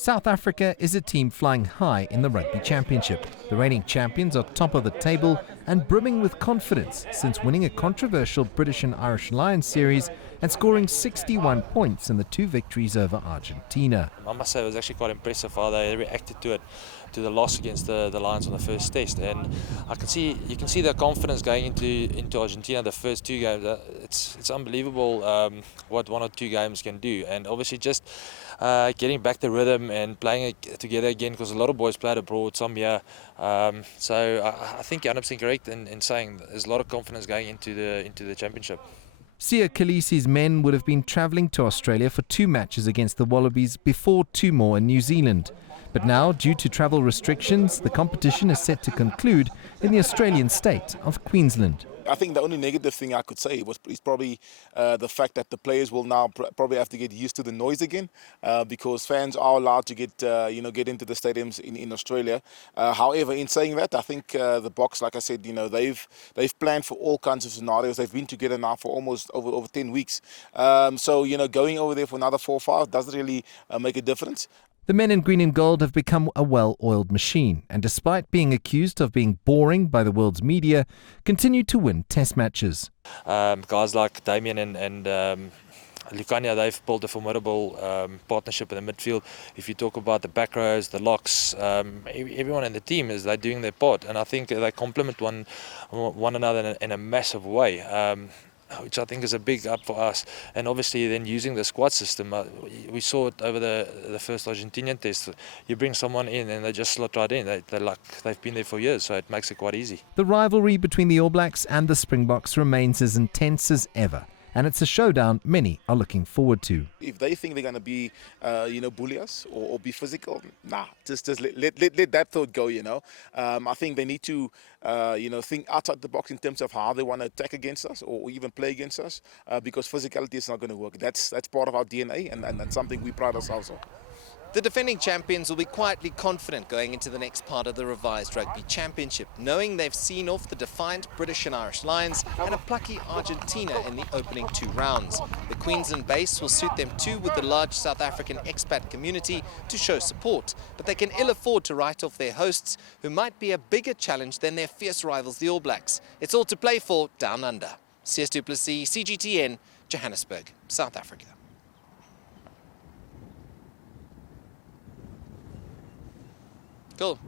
South Africa is a team flying high in the Rugby Championship. The reigning champions are top of the table and brimming with confidence since winning a controversial British and Irish Lions series and scoring 61 points in the 2 victories over Argentina. I must say it was actually quite impressive how they reacted to the loss against the Lions on the first test, and you can see the confidence going into Argentina the first 2 games. It's unbelievable what 1 or 2 games can do, and obviously just getting back the rhythm and playing together again, because a lot of boys played abroad, some here. So I think you're 100% correct in saying there's a lot of confidence going into the championship. Siya Kolisi's men would have been travelling to Australia for 2 matches against the Wallabies before 2 more in New Zealand. But now, due to travel restrictions, the competition is set to conclude in the Australian state of Queensland. I think the only negative thing I could say is probably the fact that the players will now probably have to get used to the noise again, because fans are allowed to get into the stadiums in Australia. However, in saying that, I think the Boks, like I said, they've planned for all kinds of scenarios. They've been together now for almost over 10 weeks. So going over there for another 4 or 5 doesn't really make a difference. The men in green and gold have become a well-oiled machine, and despite being accused of being boring by the world's media, continue to win test matches. Guys like Damien and Lucania, they've built a formidable partnership in the midfield. If you talk about the back rows, the locks, everyone in the team they're doing their part, and I think they complement one another in a massive way. Which I think is a big up for us, and obviously then using the squad system, we saw it over the first Argentinian test. You bring someone in and they just slot right in. They've been there for years, so it makes it quite easy. The rivalry between the All Blacks and the Springboks remains as intense as ever, and it's a showdown many are looking forward to. If they think they're going to be, bully us or be physical, nah, just let that thought go. I think they need to, think outside the box in terms of how they want to attack against us or even play against us, because physicality is not going to work. That's part of our DNA, and that's something we pride ourselves on. The defending champions will be quietly confident going into the next part of the revised Rugby Championship, knowing they've seen off the defiant British and Irish Lions and a plucky Argentina in the opening 2 rounds. The Queensland base will suit them too, with the large South African expat community to show support, but they can ill afford to write off their hosts, who might be a bigger challenge than their fierce rivals, the All Blacks. It's all to play for down under. CS du Plessis, CGTN, Johannesburg, South Africa. Cool.